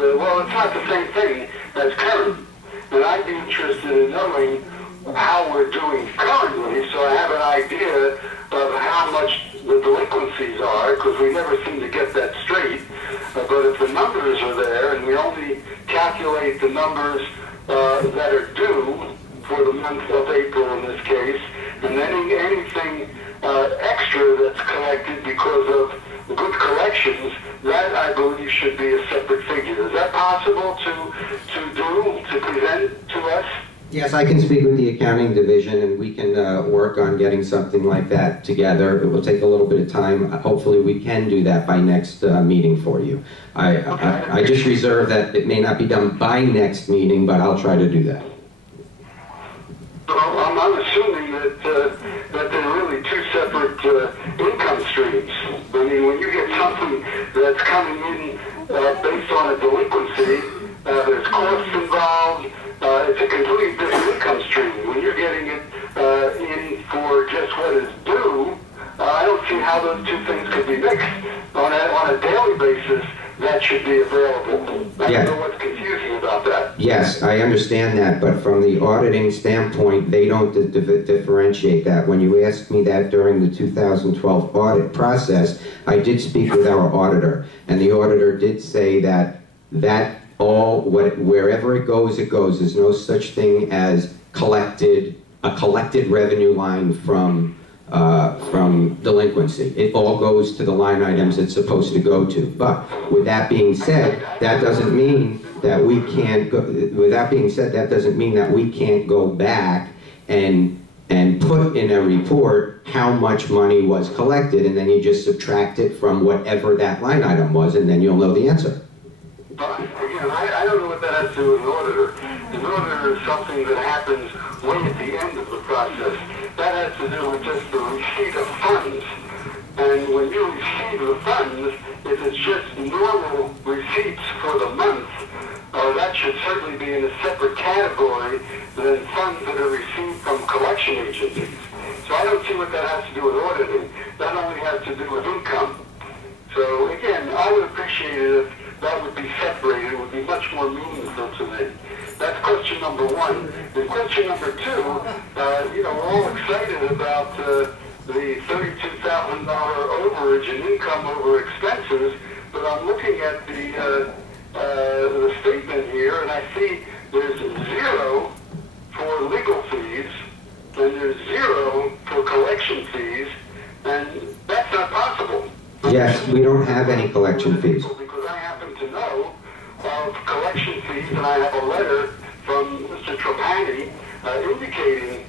well, it's not the same thing as current. And I'd be interested in knowing how we're doing currently, so I have an idea of how much the delinquencies are, because we never seem to get that straight. But if the numbers are there, and we only calculate the numbers that are due for the month of April in this case, and then anything extra that's collected because of good collections, that I believe should be a separate figure. Is that possible to present to us? Yes, I can speak with the accounting division, and we can work on getting something like that together. It will take a little bit of time. Hopefully we can do that by next meeting for you. I just reserve that it may not be done by next meeting, but I'll try to do that. Well, I'm assuming that they're really two separate income streams. I mean, when you get something that's coming in based on a delinquency, there's costs involved. It's a completely different income stream. When you're getting it in for just what is due, I don't see how those two things could be mixed. On a daily basis, that should be available. I don't know what's confusing about that. Yes, I understand that, but from the auditing standpoint, they don't differentiate that. When you asked me that during the 2012 audit process, I did speak with our auditor, and the auditor did say that wherever it goes, it goes. There's no such thing as a collected revenue line from delinquency. It all goes to the line items it's supposed to go to. But with that being said, that doesn't mean that we can't go. With that being said, that doesn't mean that we can't go back and put in a report how much money was collected, and then you just subtract it from whatever that line item was, and then you'll know the answer. Again, I don't know what that has to do with an auditor. An auditor is something that happens way at the end of the process. That has to do with just the receipt of funds. And when you receive the funds, if it's just normal receipts for the month, that should certainly be in a separate category than funds that are received from collection agencies. So I don't see what that has to do with auditing. That only has to do with income. So again, I would appreciate it if that would be separated. It would be much more meaningful to me. That's question number one. And question number two, we're all excited about the $32,000 overage in income over expenses, but I'm looking at the statement here, and I see there's 0 for legal fees, and there's 0 for collection fees, and that's not possible. Yes, we don't have any collection fees. Because I happen to know of collection fees, and I have a letter from Mr. Trapani indicating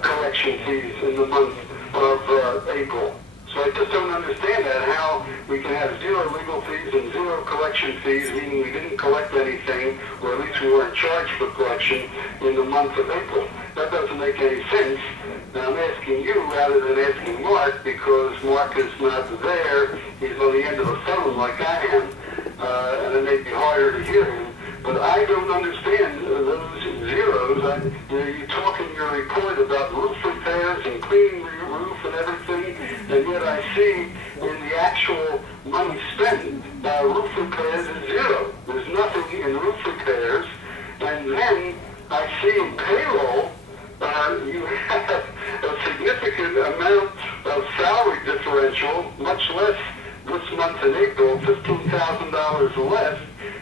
collection fees in the month of April. So I just don't understand that, how we can have 0 legal fees and 0 collection fees, meaning we didn't collect anything, or at least we weren't charged for collection in the month of April. That doesn't make any sense. And I'm asking you rather than asking Mark, because Mark is not there. He's on the end of the phone like I am, and it may be harder to hear him. But I don't understand those zeros. You talk in your report about roof repairs and cleaning the roof and everything, and yet I see in the actual money spent, roof repairs is 0. There's nothing in roof repairs. And then I see in payroll, you have a significant amount of salary differential, much less this month in April, $15,000 less,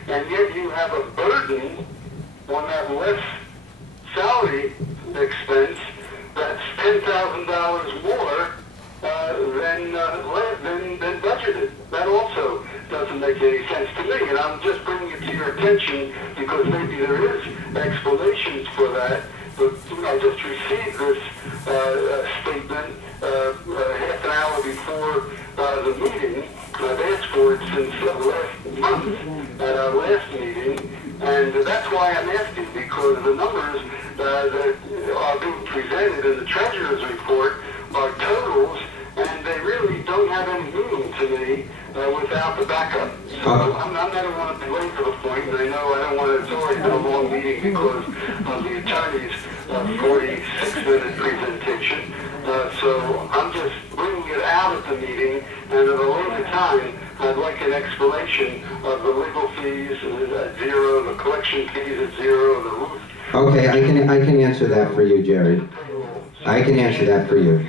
and yet you have a burden on that less salary expense that's $10,000 more than budgeted. That also doesn't make any sense to me, and I'm just bringing it to your attention because maybe there is explanations for that. But I just received this statement half an hour before the meeting. I've asked for it since last month at our last meeting, and that's why I'm asking, because the numbers that are being presented in the Treasurer's report are totals, and they really don't have any meaning to me without the backup. So I don't want to belabor the point, and I know I don't want to, it's already been a long meeting because of the attorney's 46-minute presentation. So I'm just bringing it out at the meeting, and at a later time, I'd like an explanation of the legal fees at zero, the collection fees at zero, the roof. Okay, I can answer that for you, Jerry. I can answer that for you.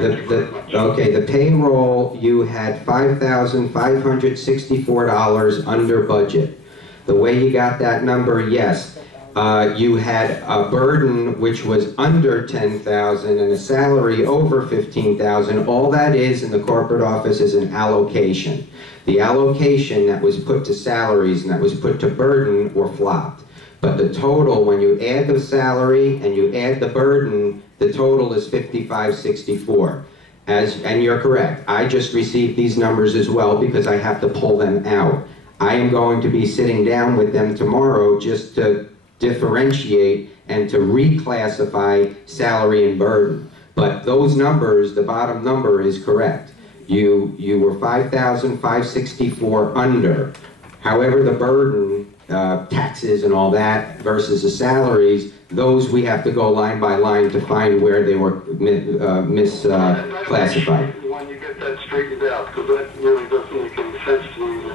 Okay, the payroll, you had $5,564 under budget. The way you got that number, yes. You had a burden which was under $10,000 and a salary over $15,000. All that is in the corporate office is an allocation. The allocation that was put to salaries and that was put to burden were flopped. But the total, when you add the salary and you add the burden, the total is $5,564. And you're correct. I just received these numbers as well because I have to pull them out. I am going to be sitting down with them tomorrow just to differentiate and to reclassify salary and burden. But those numbers, the bottom number is correct. You were $5,564 under. However, the burden, taxes and all that versus the salaries, those we have to go line by line to find where they were misclassified. When you get that straightened out, because that really doesn't make any sense to me in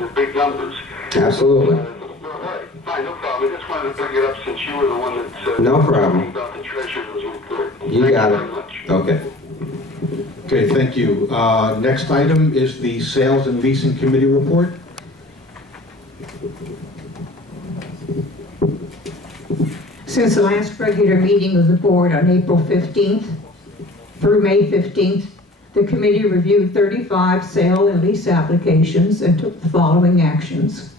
the big numbers. Absolutely. All right, fine, no problem. I just wanted to bring it up since you were the one that no problem. About the treasurer's report. You got it. Thank you very much. Okay. Okay, thank you. Next item is the Sales and Leasing Committee report. Since the last regular meeting of the board on April 15th through May 15th, the committee reviewed 35 sale and lease applications and took the following actions.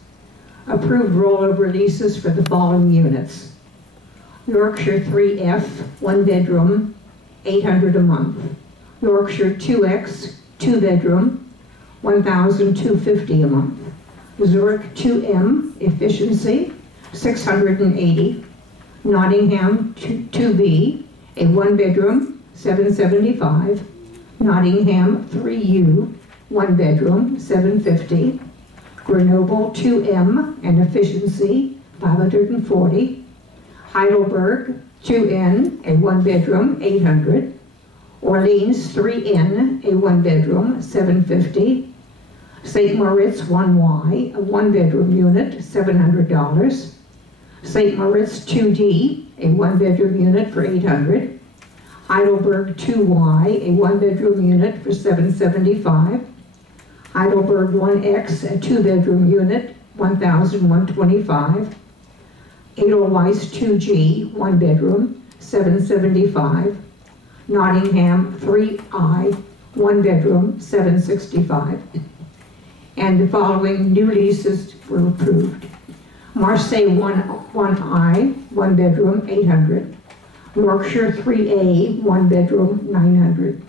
Approved rollover leases for the following units. Yorkshire 3F, 1 bedroom, $800 a month. Yorkshire 2X, 2 bedroom, $1,250 a month. Zurich 2M, efficiency, $680. Nottingham 2B, a 1 bedroom, $775. Nottingham 3U, 1 bedroom, $750. Grenoble 2M, and efficiency, $540. Heidelberg 2N, a 1 bedroom, $800. Orleans 3N, a 1 bedroom, $750. St. Moritz 1Y, a 1 bedroom unit, $700. St. Moritz 2D, a 1 bedroom unit for $800. Heidelberg 2Y, a 1 bedroom unit for $775. Heidelberg 1X, a 2 bedroom unit, $1,125. Edelweiss 2G, 1 bedroom, $775. Nottingham 3I, 1 bedroom, $765. And the following new leases were approved. Marseille 1I, 1 bedroom, $800. Yorkshire 3A, 1 bedroom, $900.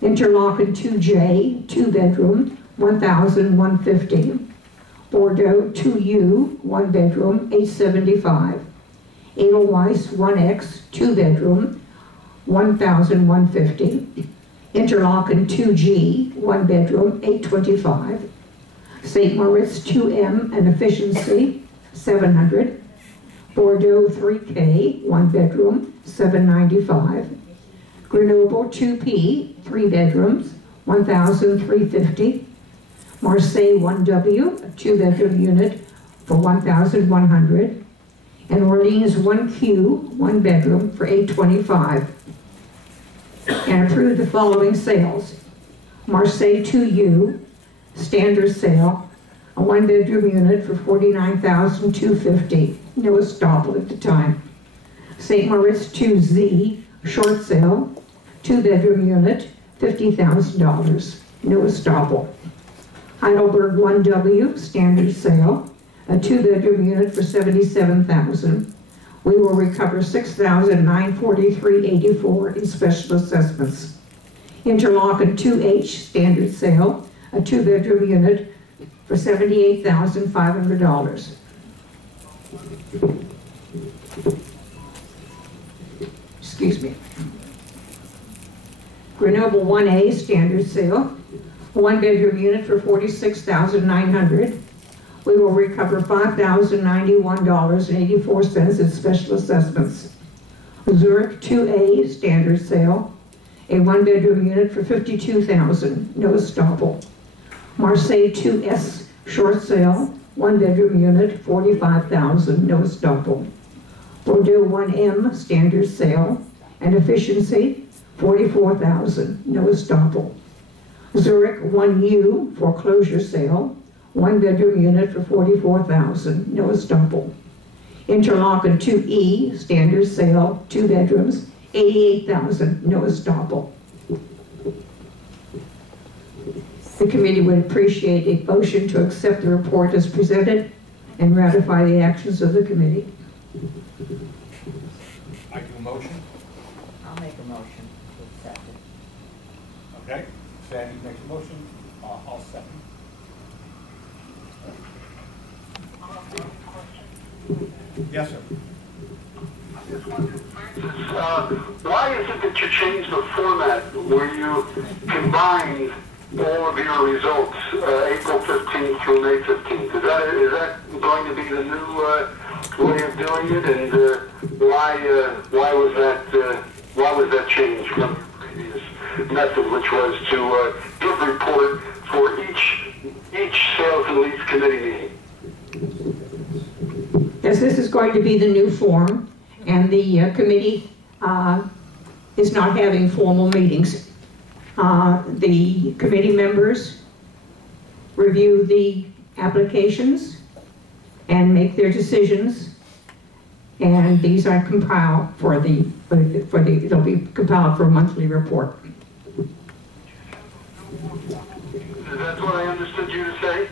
Interlaken 2J, 2 bedroom, $1,150. Bordeaux 2U, 1 bedroom, $875. Edelweiss 1X, 2 bedroom, $1,150. Interlaken 2G, 1 bedroom, $825. St. Moritz 2M, and efficiency, $700. Bordeaux 3K, 1 bedroom, $795. Grenoble 2P, 3 bedrooms, $1,350. Marseille 1W, a 2 bedroom unit for $1,100. And Orleans 1Q, 1 bedroom for $825. And approved the following sales. Marseille 2U, standard sale, a 1 bedroom unit for $49,250. No estoppel at the time. St. Moritz 2Z, short sale, 2 bedroom unit, $50,000. No estoppel. Heidelberg 1W, standard sale, a 2 bedroom unit for $77,000. We will recover $6,943.84 in special assessments. Interlaken 2H, standard sale, a 2 bedroom unit for $78,500. Excuse me. Grenoble 1A, standard sale, a 1 bedroom unit for $46,900. We will recover $5,091.84 in special assessments. Zurich 2A, standard sale, a 1 bedroom unit for $52,000, no estoppel. Marseille 2S short sale, 1-bedroom unit, $45,000, no estoppel. Bordeaux 1M standard sale and efficiency, $44,000, no estoppel. Zurich 1U foreclosure sale, 1-bedroom unit for $44,000, no estoppel. Interlaken 2E standard sale, 2 bedrooms, $88,000, no estoppel. The committee would appreciate a motion to accept the report as presented and ratify the actions of the committee. I do a motion. I'll make a motion to accept it. Okay. Sandy makes a motion. I'll second. Yes, sir. Why is it that you changed the format where you combined all of your results, April 15th through May 15th? Is that going to be the new way of doing it? And why was that changed from the previous method, which was to give report for each sales and lease committee meeting? Yes, this is going to be the new form, and the committee is not having formal meetings. The committee members review the applications and make their decisions, and these are compiled it'll be compiled for a monthly report. That's what I understood you to say?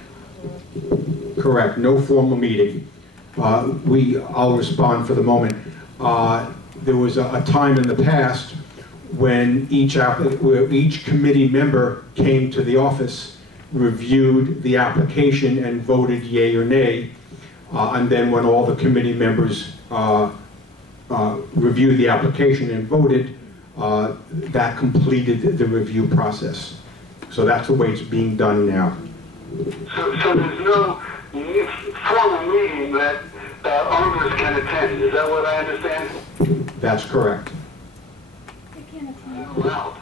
Correct. No formal meeting. I'll respond for the moment. There was a time in the past when each committee member came to the office, reviewed the application and voted yay or nay, and then when all the committee members reviewed the application and voted, that completed the review process. So that's the way it's being done now. So there's no formal meeting that owners can attend. Is that what I understand? That's correct. Allowed.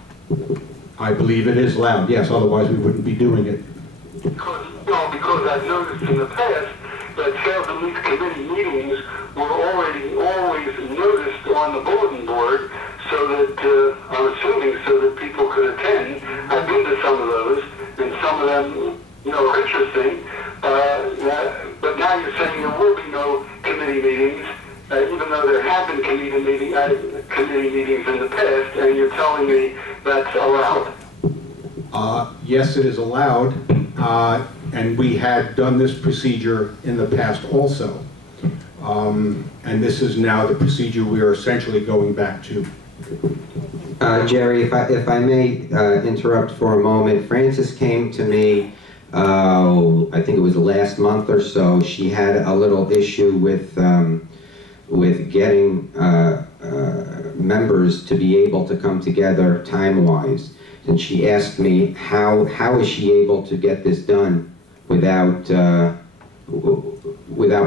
I believe it is allowed, yes, otherwise we wouldn't be doing it. Because I've noticed in the past that sales and lease committee meetings were always noticed on the bulletin board, so that, I'm assuming, so that people could attend. I've been to some of those, and some of them, are interesting. But now you're saying there will be no committee meetings, even though there have been committee meetings in the past, and you're telling me that's allowed. Yes, it is allowed, and we had done this procedure in the past also. And this is now the procedure we are essentially going back to. Jerry, if I may interrupt for a moment, Frances came to me, I think it was last month or so. She had a little issue with getting members to be able to come together time-wise. And she asked me, how is she able to get this done without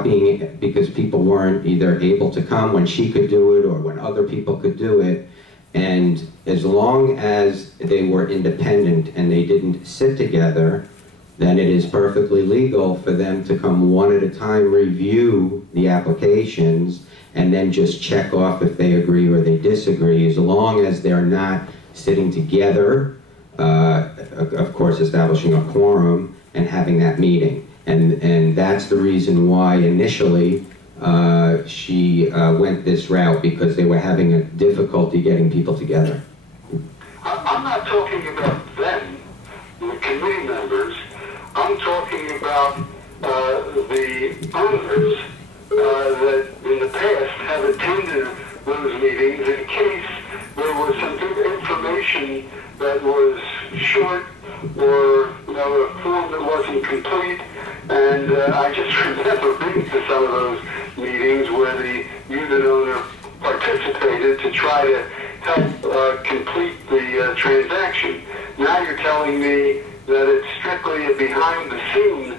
being, because people weren't either able to come when she could do it or when other people could do it. And as long as they were independent and they didn't sit together, then it is perfectly legal for them to come one at a time, review the applications, and then just check off if they agree or they disagree, as long as they're not sitting together, of course establishing a quorum and having that meeting. And that's the reason why initially she went this route, because they were having a difficulty getting people together. I'm not talking about them, the committee members. I'm talking about the owners that in the past have attended those meetings in case there was some good information that was short or a form that wasn't complete. And I just remember being to some of those meetings where the unit owner participated to try to help complete the transaction. Now you're telling me that it's strictly a behind-the-scene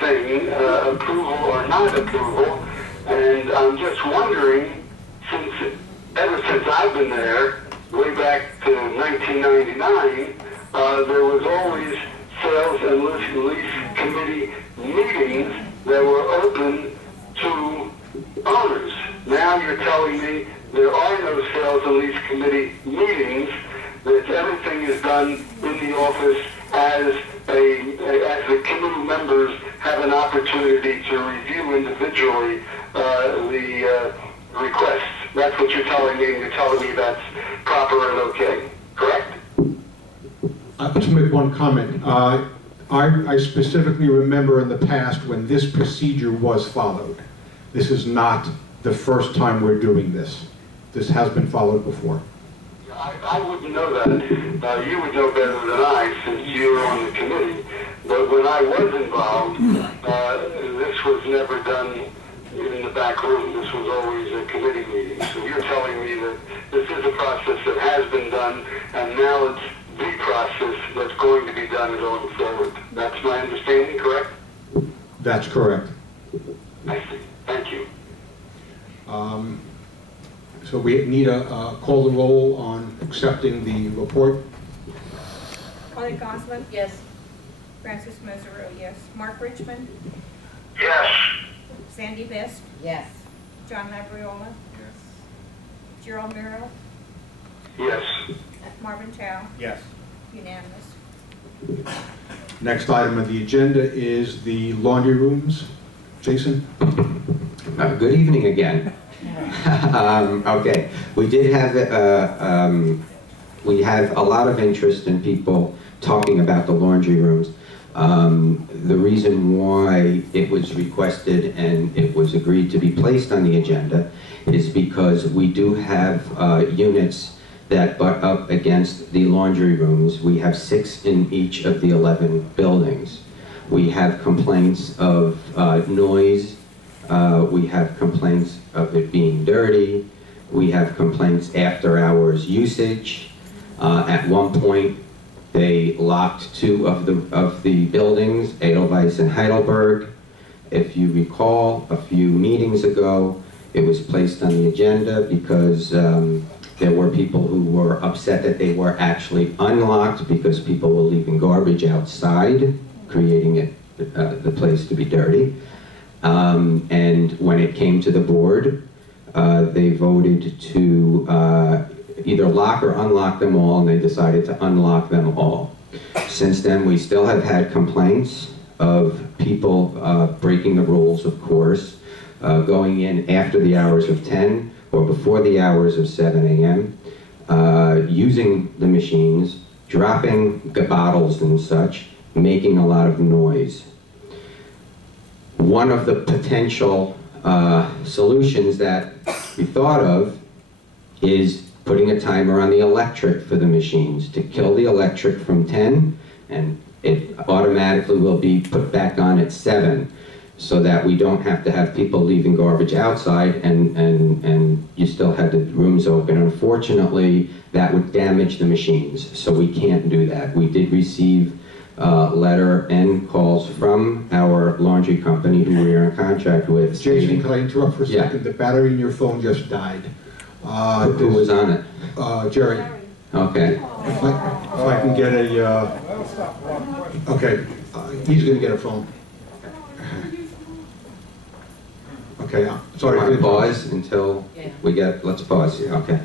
thing, approval or not approval, and I'm just wondering, ever since I've been there, way back to 1999, there was always sales and lease committee meetings that were open to owners. Now you're telling me there are no sales and lease committee meetings, that everything is done in the office as the committee members have an opportunity to review individually the requests. That's what you're telling me, and you're telling me that's proper and okay, correct? I'll just make one comment. I specifically remember in the past when this procedure was followed. This is not the first time we're doing this. This has been followed before. I wouldn't know that. You would know better than I, since you were on the committee. But when I was involved, this was never done in the back room. This was always a committee meeting. So you're telling me that this is a process that has been done, and now it's the process that's going to be done going forward. That's my understanding, correct? That's correct. I see. Thank you. So we need a call the roll on accepting the report. Holly Goslin? Yes. Francis Mesereau, yes. Mark Richmond? Yes. Sandy Best? Yes. John Labriola? Yes. Gerald Miro? Yes. Marvin Chow? Yes. Unanimous. Next item on the agenda is the laundry rooms. Jason? Good evening again. Okay, we did have, we have a lot of interest in people talking about the laundry rooms. The reason why it was requested and it was agreed to be placed on the agenda is because we do have units that butt up against the laundry rooms. We have 6 in each of the 11 buildings. We have complaints of noise. We have complaints of it being dirty. We have complaints after hours usage. At one point, they locked 2 of the buildings, Edelweiss and Heidelberg. If you recall, a few meetings ago, it was placed on the agenda because there were people who were upset that they were actually unlocked because people were leaving garbage outside, creating it, the place to be dirty. And when it came to the board, they voted to either lock or unlock them all, and they decided to unlock them all. Since then, we still have had complaints of people breaking the rules, of course, going in after the hours of 10 or before the hours of 7 a.m., using the machines, dropping bottles and such, making a lot of noise. One of the potential solutions that we thought of is putting a timer on the electric for the machines to kill the electric from 10, and it automatically will be put back on at 7, so that we don't have to have people leaving garbage outside and you still have the rooms open. Unfortunately, that would damage the machines, so we can't do that. We did receive letter and calls from our laundry company who we are in contract with. Jason, can I interrupt for a Yeah. second? The battery in your phone just died. Who was on it? Jerry. Okay. If I can get a, okay, he's gonna get a phone. Okay, sorry. Want to pause until Yeah. we get, let's pause, yeah, okay.